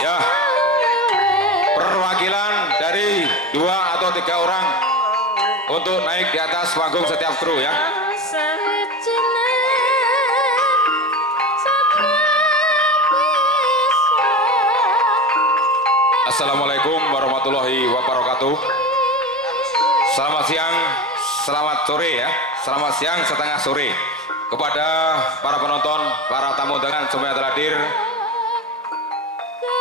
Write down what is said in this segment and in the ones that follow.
Ya, perwakilan dari 2 atau 3 orang untuk naik di atas panggung setiap kru ya. Assalamualaikum warahmatullahi wabarakatuh. Selamat siang, selamat sore ya. Selamat siang setengah sore kepada para penonton, para tamu undangan semua yang telah hadir.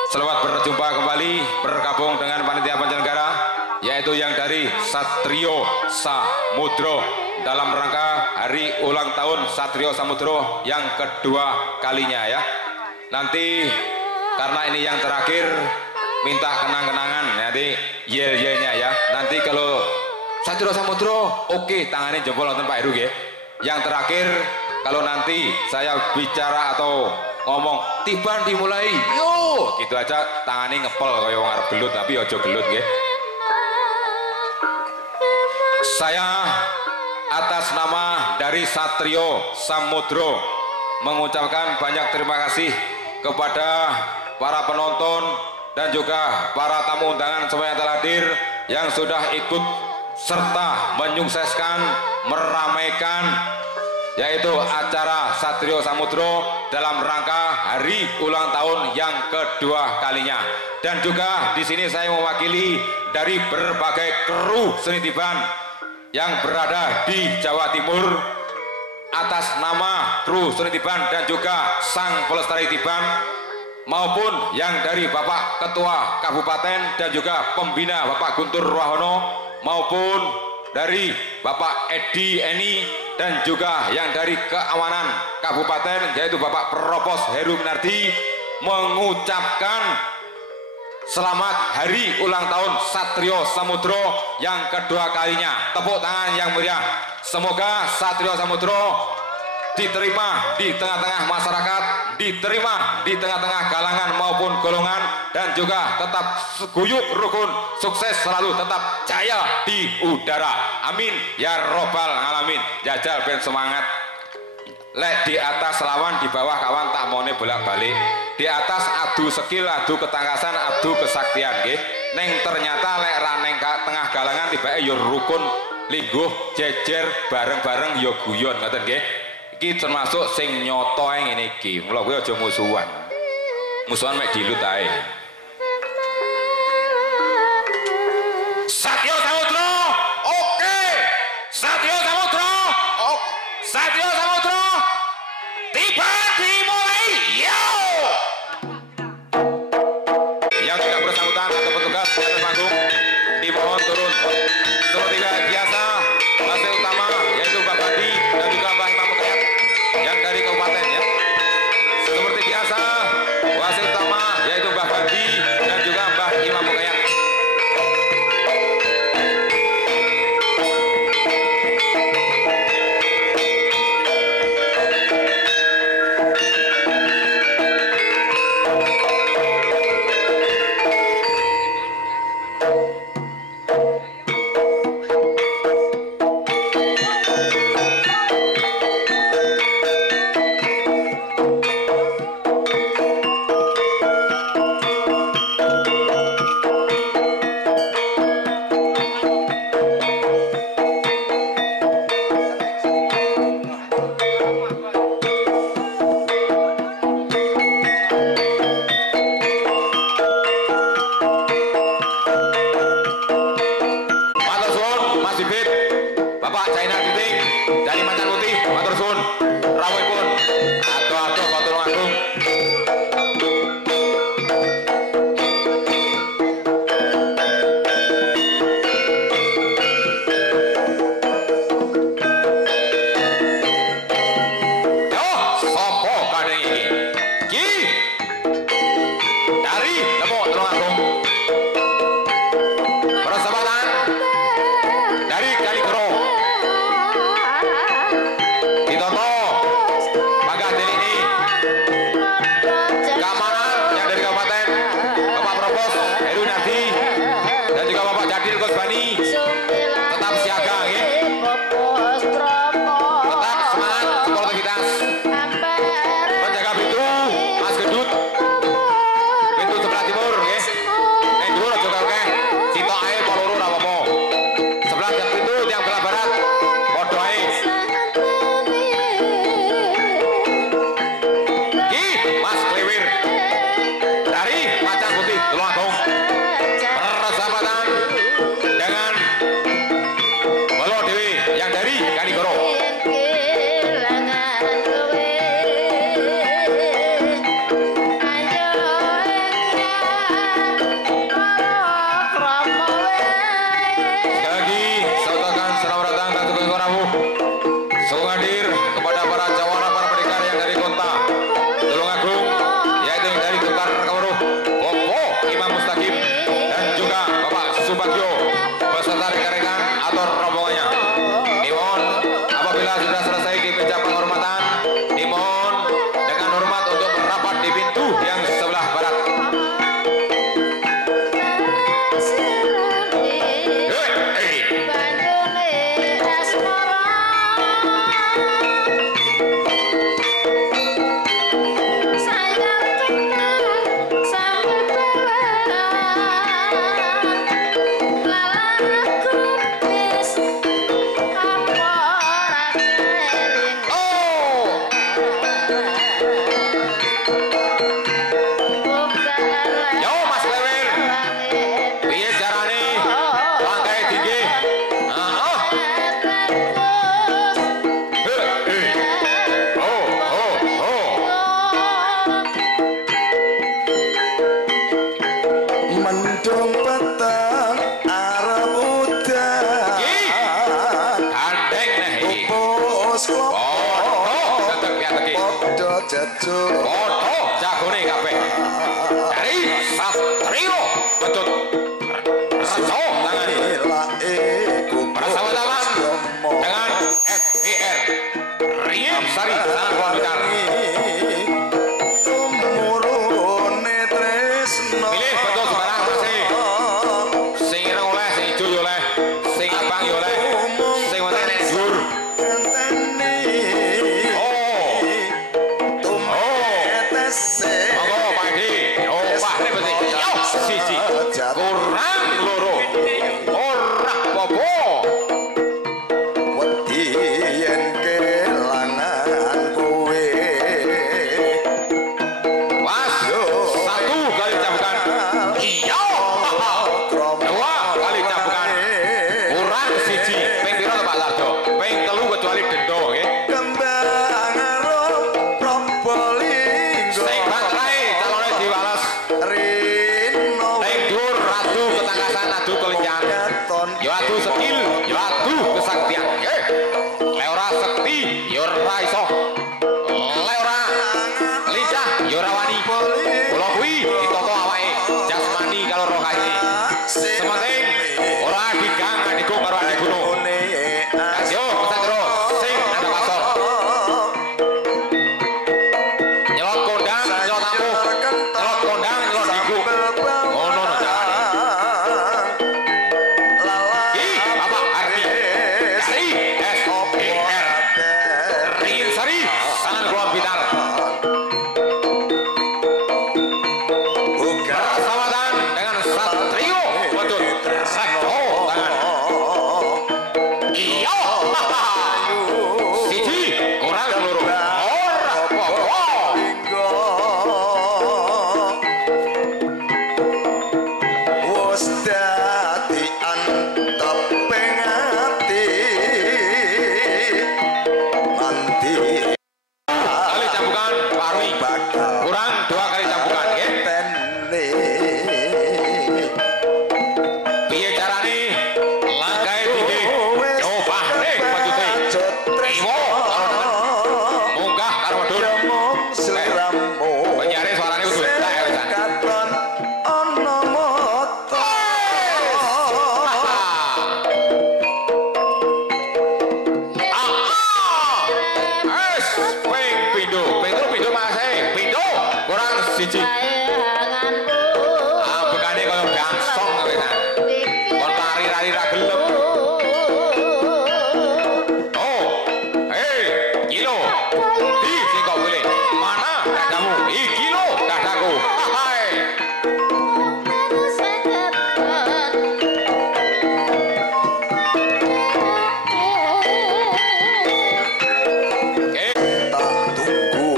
Selamat berjumpa kembali, bergabung dengan panitia penyelenggara, yaitu yang dari Satrio Samudro dalam rangka hari ulang tahun Satrio Samudro yang kedua kalinya ya. Nanti karena ini yang terakhir, minta kenang-kenangan nanti yel-yelnya ya. Nanti kalau Satrio Samudro oke, tangannya jempol nonton Pak Heru ya. Yang terakhir kalau nanti saya bicara atau ngomong tiban dimulai yo gitu aja, tangannya ngepel kayak orang Arab gelut, tapi ojo gelut ya. Saya atas nama dari Satrio Samudro mengucapkan banyak terima kasih kepada para penonton dan juga para tamu undangan semua yang telah hadir, yang sudah ikut serta menyukseskan, meramaikan yaitu acara Satrio Samudro dalam rangka hari ulang tahun yang kedua kalinya. Dan juga di sini saya mewakili dari berbagai kru seni tiban yang berada di Jawa Timur atas nama kru seni tiban dan juga sang pelestari tiban, maupun yang dari Bapak Ketua Kabupaten dan juga Pembina Bapak Guntur Ruahono, maupun dari Bapak Edi Eni, dan juga yang dari Keamanan Kabupaten yaitu Bapak Propos Heru Minardi, mengucapkan selamat hari ulang tahun Satrio Samudro yang kedua kalinya. Tepuk tangan yang meriah. Semoga Satrio Samudro diterima di tengah-tengah masyarakat, diterima di tengah-tengah kalangan maupun golongan, dan juga tetap guyup rukun, sukses selalu, tetap jaya di udara. Amin ya robbal alamin. Jajal ben semangat. Lek di atas lawan, di bawah kawan, tak mone bolak-balik. Di atas adu skill, adu ketangkasan, adu kesaktian nggih. Neng ternyata lek raneng tengah galangan tibake yo rukun, lingguh, jejer, bareng-bareng yo guyon ngoten nggih. Iki termasuk sing nyoto yang ini iki. Mula kowe aja musuhan. Musuhan mek dilut ae. Satrio Samudro, oke. Satrio Samudro, oke. Satrio Samudro, tiba dimulai. Yo. Yang tidak bersangkutan atau petugas di atas panggung dimohon turun. Seperti biasa, wasit utama yaitu Mbak Bandi dan juga Mbak Imam Mukayat yang dari kabupaten ya. Seperti biasa, wasit utama yaitu Mbak Bandi dan juga Mbak Imam Mukayat. Satrio Becut Rejo tangan bersama-sama dengan FIR Rien Sari tangan Kulon Blitar. Pilih betul sembarang masih sing ireng oleh, sing ijo yo oleh, sing abang yo oleh, sing wonten nek dhuwur. Monggo Pak Edi. Oh, Pak Edi betul. Yo siji. Kurang loro. Ora apa-apa. Wedi yen kelangan kowe. Mas, satu kali cambukan. Iya. Dua kali cambukan. Kurang siji. Ping pira to Pak Sarjo? Ping telu kecuali denda nggih. Kembang arum Probolinggo. Sing baterai calone diwales. Rino Ning dhuwur ratu ketangkasan adu kelenjar. Yo adu skill, yo adu kesaktian. Nggih. Le ora sekti, yo ora iso. Le ora lincah, yo ora wani. Kula kuwi ditata awake jasmani karo rohani. Sementing ora digang adikung karo adik gunung. Yo pesan terus sing ada pasor. Nyelot kondang, nyelot ampuh. Nyelot kondang, nyelot diku. Ngono no carane. Ih, Bapak Ardi. Dari SOPR. Rien Sari, tangan Kulon Blitar. Bersama dengan Satrio Becut Rejo tangan. Iya. Siji kurang loro. Ora apa-apa. wis dadi anteping ati nanti Kali cambukan Pak Arwi. bakal Kurang dua kali cambukan nggih. tene Piye carane langkae tinggi. Coba nih Becute. Iwo karo tangan. Munggah karo wedhus. Penyiare suarane kudu entek ya wisan. katon ana moto Es ping pindho. Ping telu pindho masih. Pindho kurang siji. Ambekane kaya gangsong wisan. Kon lari-lari ra gelem. Oh. Kilo. Di sing kok wile. Mana dadamu? Iki lho dadaku. Hai. Oke. tak tunggu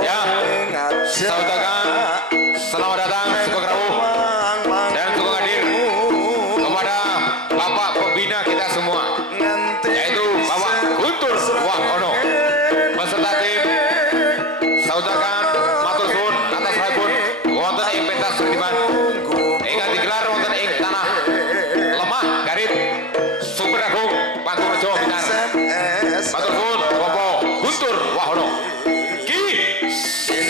Ya. Saudara, selamat datang Sugeng Rawuh dan Sugeng Hadir kepada Bapak Pembina kita semua, yaitu Bapak Guntur Wahono beserta tim. Saudara, matur suwun atas rahipun wonten ing pentas seniman ingkang digelar wonten ing tanah Lemah Garit Sumber Agung Pangurjo Blitar. Matur suwun Bapak Guntur Wahono. Ki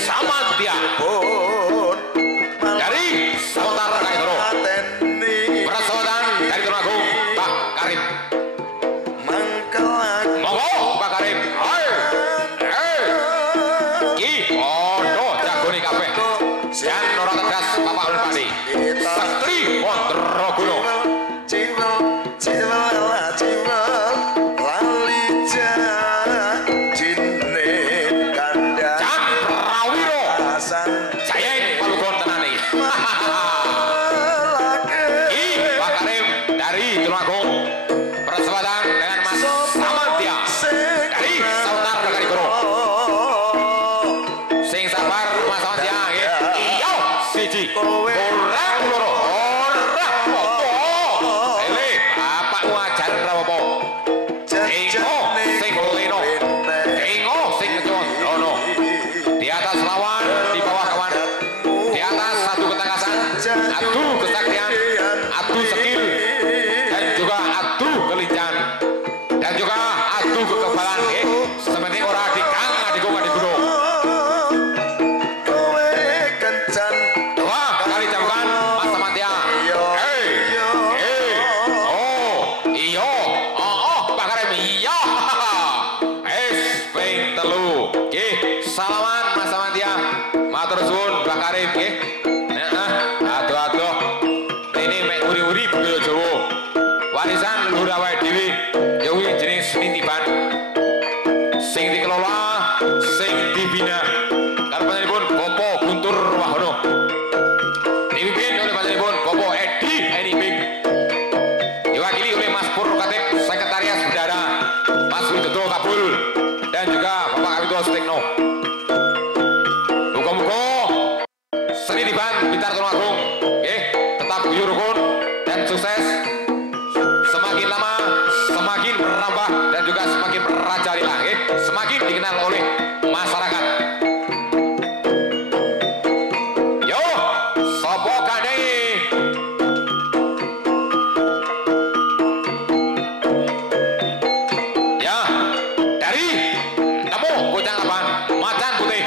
Samantia dari Semontar Kalidoro. Persaudaraan dari Tulungagung Pak Karim. Monggo Pak Karim. Ki ono jagone kabeh. Jan ora tegas Bapak Ulun Padi. Sekti Wonterogono. Jan Prawiro. Jayain Palugon tenane. Ki Pak Karim dari Tulungagung. Persaudaraan dengan Mas Samantia dari Semontar Kalidoro. Sing sabar Mas Samantia nggih. Iya siji. Kurang loro. Ora apa-apa. Ele bapakmu ajaran ra apa-apa. Ingo sing leno. Ingo sing ngejono. Di atas lawan, di bawah kawan. Karim nggih. Aduh-aduh. Ini mek uri-uri budaya Jawa. Warisan leluhur awake dhewe. Ya kuwi jeneng seni tiban. Sing dikelola, sing dibina. Karo panjenenganipun Bapak Guntur Wahono. Dipimpin oleh panjenenganipun Bapak Edi Eniming. Diwakili oleh Mas Pur Katib Sekretariat Bendara, Mas Widodo Kabul dan juga Bapak Kabito Stekno. Muga-muga seni tiban Blitar Tulungagung tetap guyur rukun dan sukses. Semakin lama semakin bertambah dan juga semakin merajalela, semakin dikenal oleh masyarakat. Yo, sopo kane? Ya, dari Namo Bojang Lapan Macan Putih.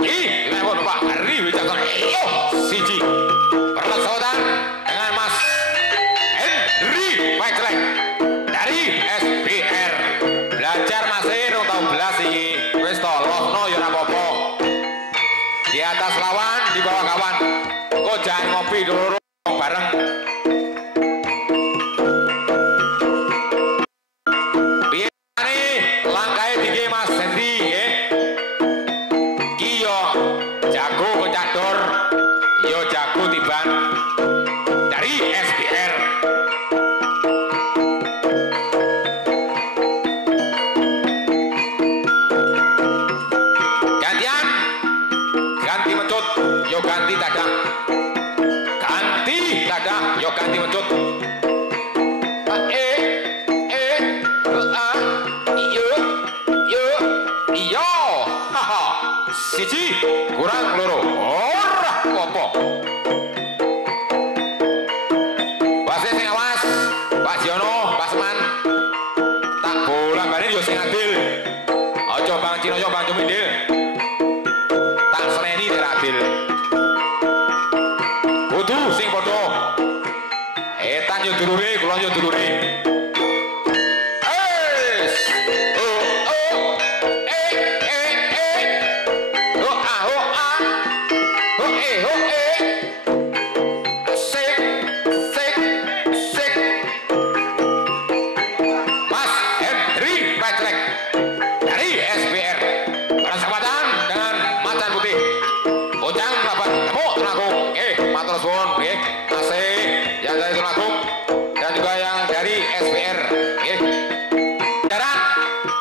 Dengan Pak Hari Wijaksono. Yo, siji. Persahabatan dengan Mas Henry Paiklek dari SBR. Belajar masih rong tahun belas iki. Wis to losno ya ora apa-apa. Di atas lawan, di bawah kawan. Kok jangan ngopi dulu bareng. Piye langkahe dike Mas Henry nggih. Ki yo jago kocador, yo jago tiban dari SBR. Gantian, ganti mencut, yo ganti tadah. Ganti tadah, yo ganti mencut. Yo, haha, siji kurang loro, ora apa-apa. Wasit sing awas, Pak Jono, Pak Seman. Tak bolang-balik yo sing adil. Aja Bang Cino, yo Bang Cumindil. Tak seneni nek adil. Kudu sing padha. Etan yo dulure, kula yo dulure.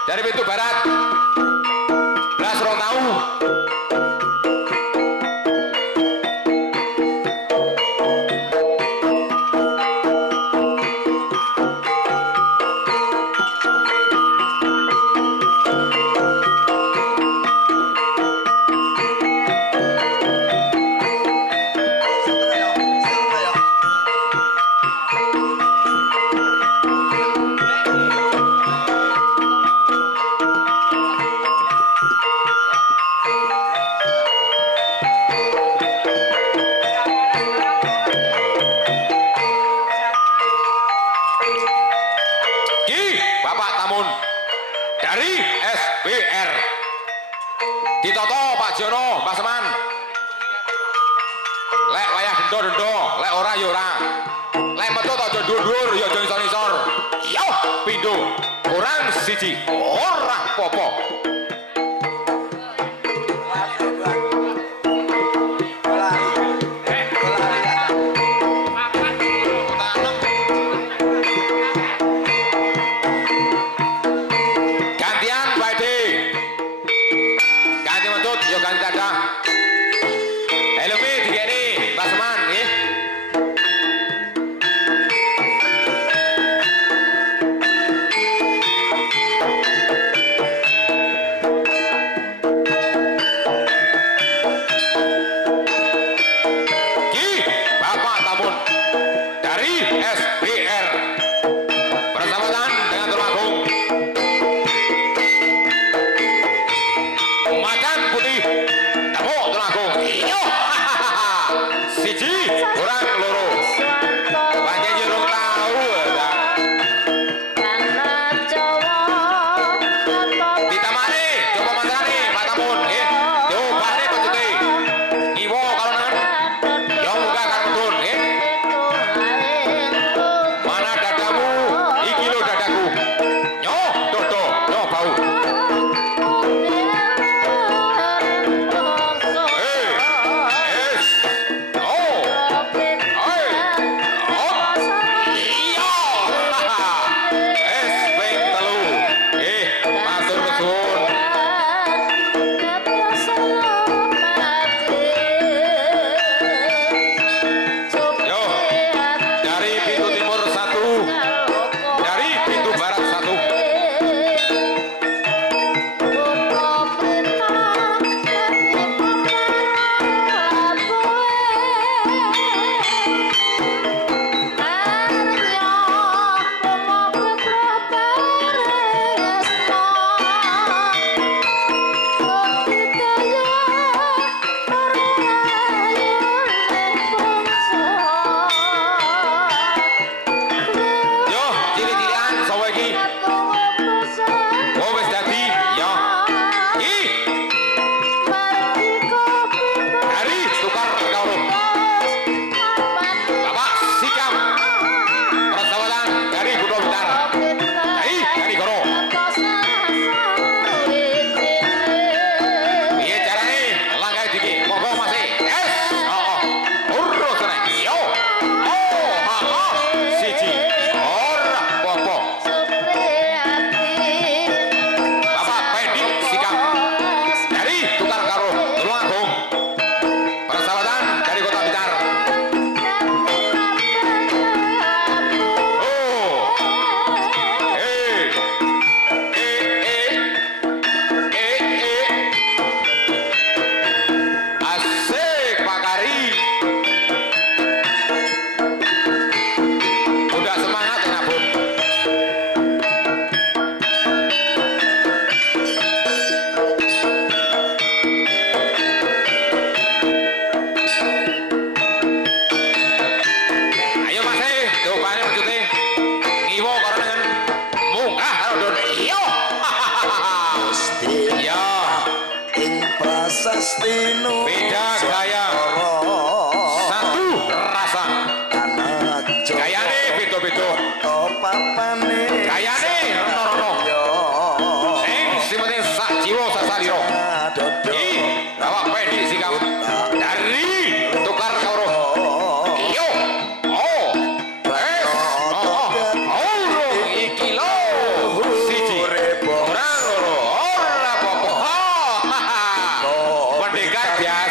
Dari pintu barat belas rong tahu. Dari SBR ditoto Pak Jono, Pak Seman. Lek wayah dendo-dendo, lek ora ya ora. Lek metu aja dhuwur-dhuwur ya aja isor-isor. Yo pindho kurang siji ora apa-apa.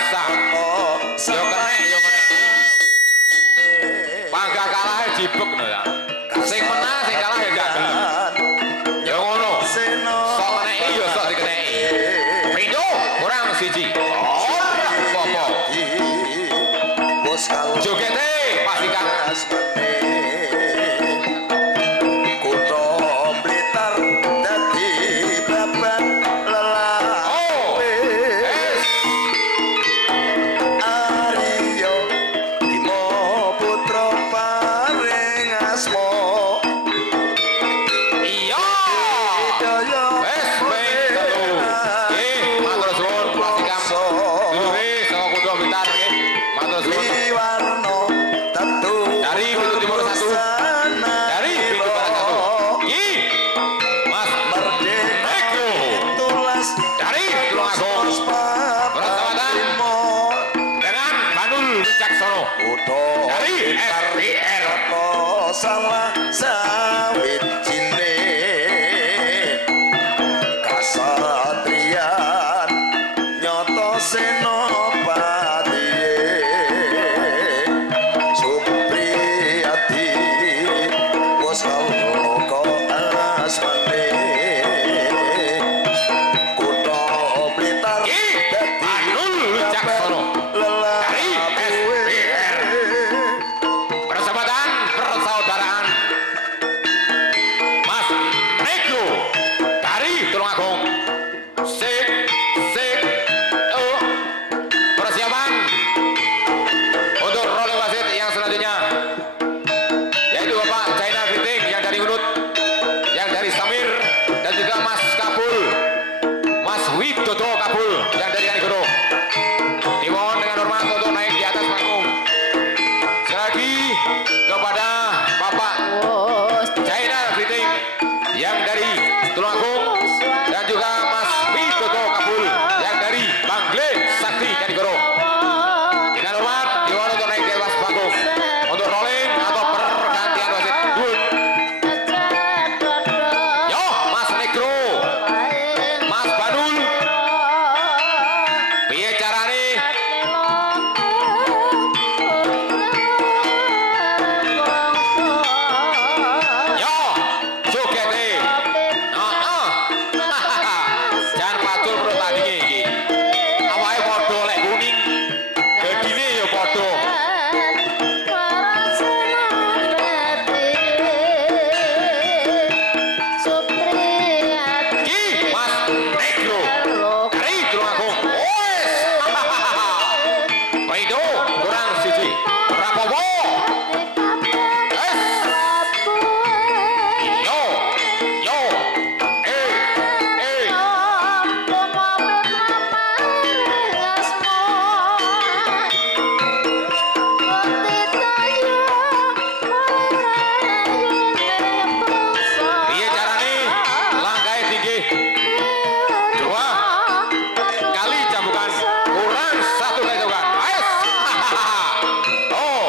biasa. Yo kene. Pangga kalah jibek no ya. Sing menang sing kalah ya gak gelem. Ya ngono. Sok meneki yo sok dikeneki. Pindho kurang siji. Ora apa-apa. Jogete pastikan Kutha Blitar dadi babat lelawe. Aryo Bima putra paring asma. iya. Daya Wes ben telu. Nggih, matur suwun pastikan. Dulure saka Kutha Blitar nggih. Matur suwun. Warna tatu Dari pintu timur 1. Dari pintu barat 1. Ki. Mas Negro. tulas Dari Tulungagung. Bersama dengan Banul Wicaksono. Dari SPR. salah sawijine kasatriyan nyoto senopatiye Supriyadi wis kaloka asmane Kutha Blitar Ki. Banul Wicaksono. Dari SPR. Persahabatan, persaudaraan. Mas Negro dari Tulungagung. Sik. Persiapan untuk rolling wasit yang selanjutnya yaitu Bapak Jainal Kriting yang dari Unut, yang dari Samir, dan juga Mas Kabul, Mas Widodo Kabul yang dari Kanigoro. Dimohon dengan hormat untuk naik di atas panggung. Sekali lagi kepada Bapak Jainal Kriting yang dari Tulungagung dan juga Mas Widodo Kabul yang dari Bangle Sakti Kanigoro. Dengan hormat dimohon untuk naik di atas panggung untuk rolling atau pergantian wasit. Yo, Mas Negro, Mas Banul, piye carane? Yo, jogete. Jangan pacul perut tandinge iki. Awake padha lek kuning. Gedine ya padha. Ki Mas Negro dari Tulungagung. Wes. Paido kurang siji. Rapopo. Yo. Piye carane? Langkahe tinggi. 2 kali cambukan. Kurang 1 kali cambukan. Ayo. Oh.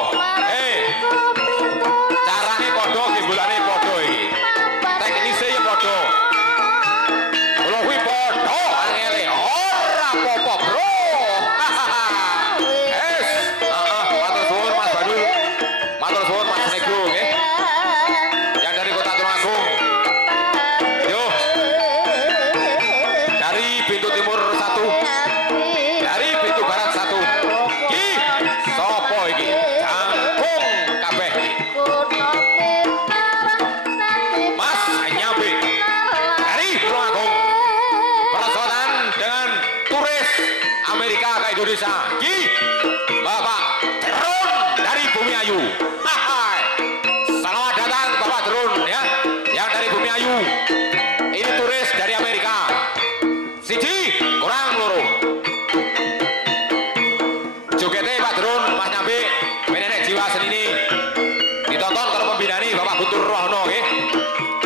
Carane padha, gimbulane padha iki. Teknise ya padha. Lho kuwi padha angele. Ora apa-apa, Bro. Es. Matur suwun Mas Badul. Matur suwun Mas Negro nggih. Yang dari Kota Tulungagung. Yo. Dari pintu timur 1. Dari pintu barat 1. Ki. Sopo iki? Jangkung kabeh. Mas Nyambi dari Tulungagung. Persaudaraan dengan turis Amerika ke Indonesia. Ki. Bapak Drun dari Bumi Ayu. Hai. Selamat datang Bapak Drun ya. Yang dari Bumi Ayu. Ini turis dari Amerika. Siji kurang loro. Jogete Pak Drun, Mas Nyambi, menenek jiwa seni ini. Ditonton kalau pembinani Bapak Guntur Rohno nggih.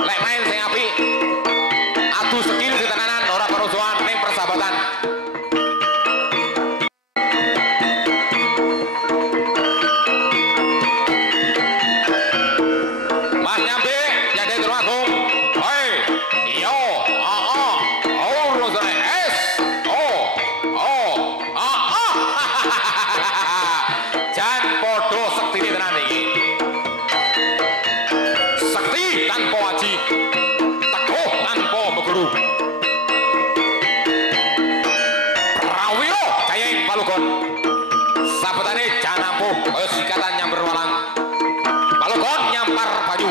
Lek main sing apik. Adu skill ditenanan ora perusuhan ning persahabatan. Mas Nyambi yang dari Tulungagung. Hoi. Iyo. Oh, Rosane. Es. Oh. sabetane jan ampuh kaya sikatan nyamper walang. Palogon nyampar banyu.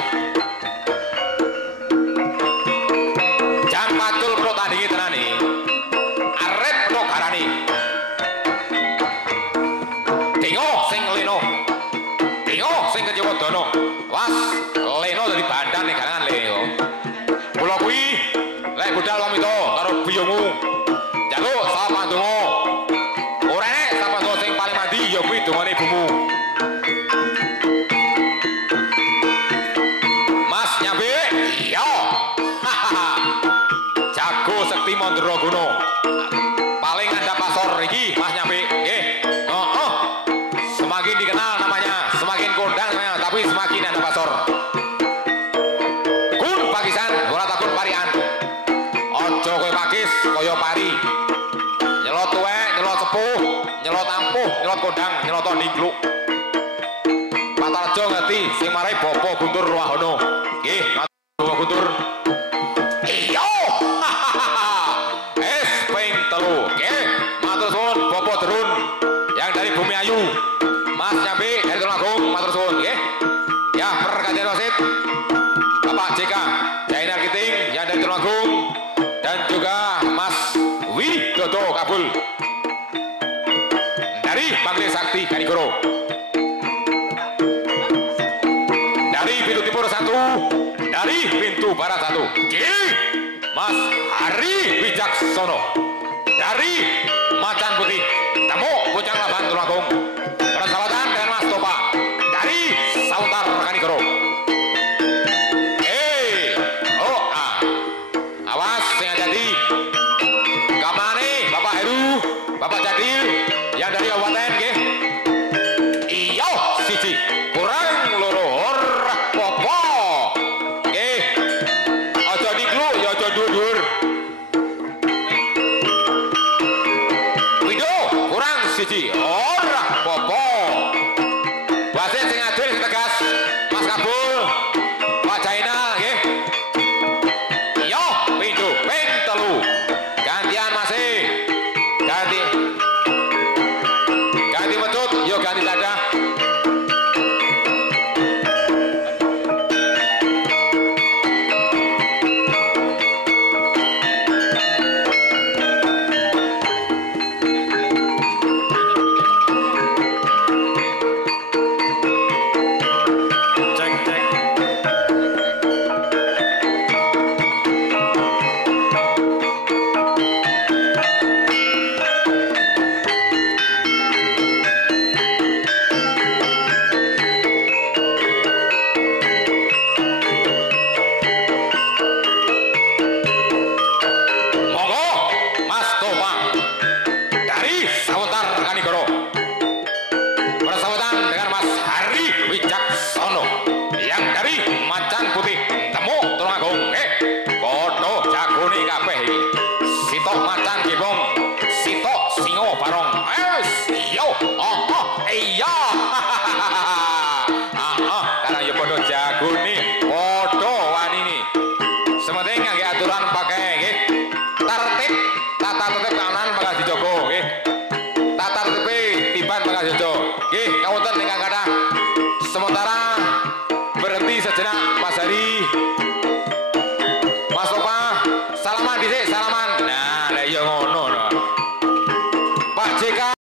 Jan pacul pro tandingi tenane. Arep pro garane. Dingo sing leno. Dingo sing kecewa dono. Was leno dadi bandan ning garangan leo. Kula kuwi lek budal wong itu karo biyungmu. Jaluk sapa ndonga. Ora nek sapa ndonga sing paling mandi ya kuwi dongane ibumu. Mas Nyambe, iya. Jago sekti Mandraguna. Paling ngandhap pasor iki Mas Nyambe, nggih. Heeh. Semakin dikenal namanya, semakin kondang namanya, tapi semakin ngandhap pasor. Kun pakisan, ora takut parian. Aja kowe pakis kaya pari. Nyelot tuwek, nyelot sepuh, nyelot ampuh, nyelot kondang, nyelot ningkluk. Patarjo ngerti sing marai Bapa Guntur Wahono. Nggih, Bapa Guntur. Iya. Ping 3. Nggih, matur suwun Bapa Derun yang dari Bumi Ayu. Mas Nyambi dari Tulungagung, matur suwun nggih. Ya, pergantian wasit. Bapak JK Jainar Kiting yang dari Tulungagung dan juga Mas Widodo Kabul dari Bagri Sakti Kanigoro. Dari pintu timur 1, dari pintu barat 1. Mas Hari Wijaksono dari Macan Putih. Temu Pucang Laban Tulungagung. Persahabatan dengan Mas Topa dari Sauntar Kanigoro. Awas sing jadi. Kamane Bapak Heru, Bapak Jadil yang dari kabupaten nggih. Iya, siji. Kurang loro ora apa-apa. Nggih. Aja diklu ya aja dhuwur-dhuwur. Wido kurang siji. Ora apa-apa. Wasit sing adil sing tegas. Mas Kabul, Pak Jainal nggih. Iya, pintu ping 3. Gantian masih. Ganti mecut, yo ganti dadah.